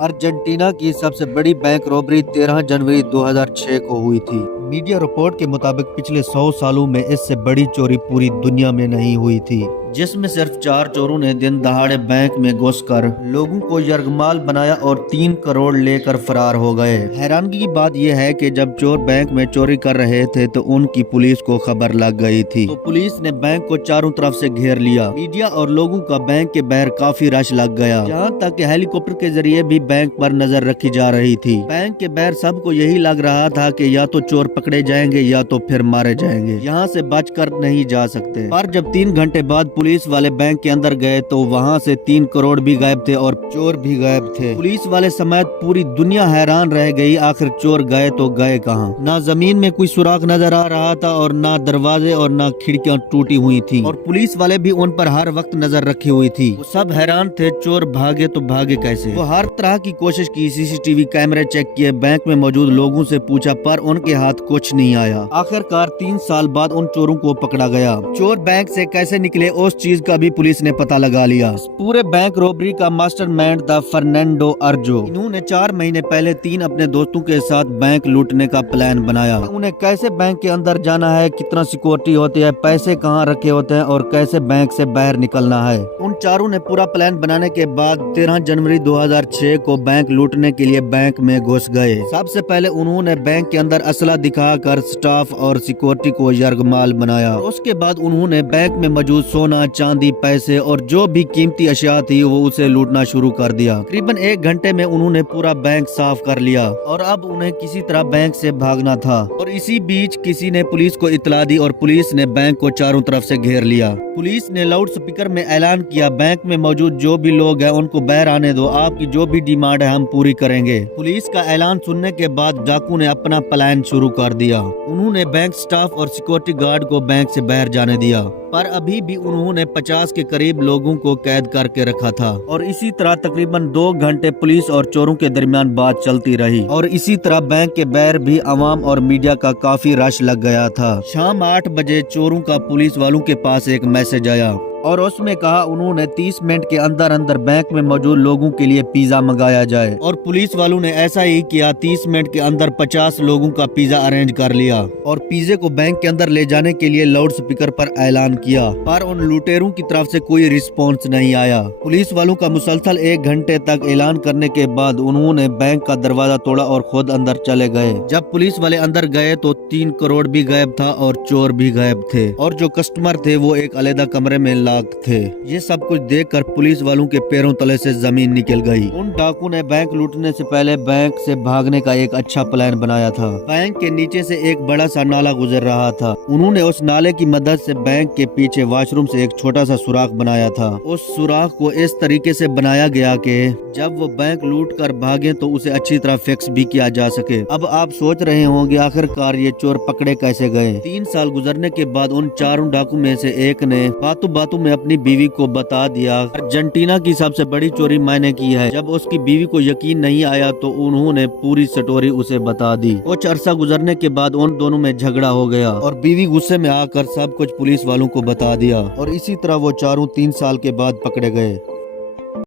Argentina की सबसे बड़ी बैंक रॉबरी 13 जनवरी 2006 को हुई थी। मीडिया रिपोर्ट के मुताबिक पिछले 100 सालों में इससे बड़ी चोरी पूरी दुनिया में नहीं हुई थी, जिसमें सिर्फ 4 चोरों ने दिन दहाड़े बैंक में घुसकर लोगों को यरगमाल बनाया और 3 करोड़ लेकर फरार हो गए। हैरानगी की बात यह है कि जब चोर बैंक में चोरी कर रहे थे तो उनकी पुलिस को खबर लग गई थी, तो पुलिस ने बैंक को चारों तरफ से घेर लिया। मीडिया और लोगों का बैंक के बाहर काफी रश लग गया, यहाँ तक कि हेलीकॉप्टर के जरिए भी बैंक पर नजर रखी जा रही थी। बैंक के बाहर सबको यही लग रहा था कि या तो चोर पकड़े जाएंगे या तो फिर मारे जाएंगे, यहाँ से बचकर नहीं जा सकते। पर जब 3 घंटे बाद पुलिस वाले बैंक के अंदर गए तो वहाँ से 3 करोड़ भी गायब थे और चोर भी गायब थे। पुलिस वाले समेत पूरी दुनिया हैरान रह गई, आखिर चोर गए तो गए कहाँ। ना जमीन में कोई सुराख नजर आ रहा था और ना दरवाजे और ना खिड़कियां टूटी हुई थी, और पुलिस वाले भी उन पर हर वक्त नजर रखी हुई थी। वो सब हैरान थे, चोर भागे तो भागे कैसे। वो हर तरह की कोशिश की, सीसीटीवी कैमरे चेक किए, बैंक में मौजूद लोगों से पूछा, पर उनके हाथ कुछ नहीं आया। आखिरकार 3 साल बाद उन चोरों को पकड़ा गया। चोर बैंक से कैसे निकले उस चीज का भी पुलिस ने पता लगा लिया। पूरे बैंक रॉबरी का मास्टरमाइंड था फर्नांडो अर्जो। इन्होंने 4 महीने पहले 3 अपने दोस्तों के साथ बैंक लूटने का प्लान बनाया। उन्हें कैसे बैंक के अंदर जाना है, कितना सिक्योरिटी होती है, पैसे कहाँ रखे होते हैं और कैसे बैंक से बाहर निकलना है। उन चारों ने पूरा प्लान बनाने के बाद 13 जनवरी 2006 को बैंक लूटने के लिए बैंक में घुस गए। सबसे पहले उन्होंने बैंक के अंदर असला दिखाकर स्टाफ और सिक्योरिटी को यरगमाल बनाया। उसके बाद उन्होंने बैंक में मौजूद सोना, चांदी, पैसे और जो भी कीमती अशिया थी वो उसे लूटना शुरू कर दिया। तकरीबन 1 घंटे में उन्होंने पूरा बैंक साफ कर लिया और अब उन्हें किसी तरह बैंक से भागना था। और इसी बीच किसी ने पुलिस को इतला दी और पुलिस ने बैंक को चारों तरफ से घेर लिया। पुलिस ने लाउड स्पीकर में ऐलान किया, बैंक में मौजूद जो भी लोग हैं उनको बाहर आने दो, आपकी जो भी डिमांड है हम पूरी करेंगे। पुलिस का ऐलान सुनने के बाद डाकू ने अपना प्लान शुरू कर दिया। उन्होंने बैंक स्टाफ और सिक्योरिटी गार्ड को बैंक से बाहर जाने दिया, पर अभी भी उन्होंने 50 के करीब लोगों को कैद करके रखा था। और इसी तरह तकरीबन 2 घंटे पुलिस और चोरों के दरमियान बात चलती रही। और इसी तरह बैंक के बाहर भी अवाम और मीडिया का काफी रश लग गया था। शाम 8 बजे चोरों का पुलिस वालों के पास एक मैसेज आया और उसमें कहा उन्होंने 30 मिनट के अंदर अंदर बैंक में मौजूद लोगों के लिए पिज्जा मंगाया जाए। और पुलिस वालों ने ऐसा ही किया, 30 मिनट के अंदर 50 लोगों का पिज्जा अरेंज कर लिया और पिज्जे को बैंक के अंदर ले जाने के लिए लाउड स्पीकर पर ऐलान किया। पर उन लुटेरों की तरफ से कोई रिस्पॉन्स नहीं आया। पुलिस वालों का मुसलसल 1 घंटे तक ऐलान करने के बाद उन्होंने बैंक का दरवाजा तोड़ा और खुद अंदर चले गए। जब पुलिस वाले अंदर गए तो 3 करोड़ भी गायब था और चोर भी गायब थे, और जो कस्टमर थे वो एक अलग कमरे में थे। ये सब कुछ देखकर पुलिस वालों के पैरों तले से जमीन निकल गई। उन डाकू ने बैंक लूटने से पहले बैंक से भागने का एक अच्छा प्लान बनाया था। बैंक के नीचे से एक बड़ा सा नाला गुजर रहा था। उन्होंने उस नाले की मदद से बैंक के पीछे वॉशरूम से एक छोटा सा सुराख बनाया था। उस सुराख को इस तरीके से बनाया गया कि जब वो बैंक लूट कर भागे तो उसे अच्छी तरह फिक्स भी किया जा सके। अब आप सोच रहे होंगे आखिरकार ये चोर पकड़े कैसे गए। 3 साल गुजरने के बाद उन चारों डाकू में से एक ने बातों बातों में अपनी बीवी को बता दिया, अर्जेंटीना की सबसे बड़ी चोरी मैंने की है। जब उसकी बीवी को यकीन नहीं आया तो उन्होंने पूरी स्टोरी उसे बता दी। कुछ अरसा गुजरने के बाद उन दोनों में झगड़ा हो गया और बीवी गुस्से में आकर सब कुछ पुलिस वालों को बता दिया और इसी तरह वो चारों 3 साल के बाद पकड़े गए।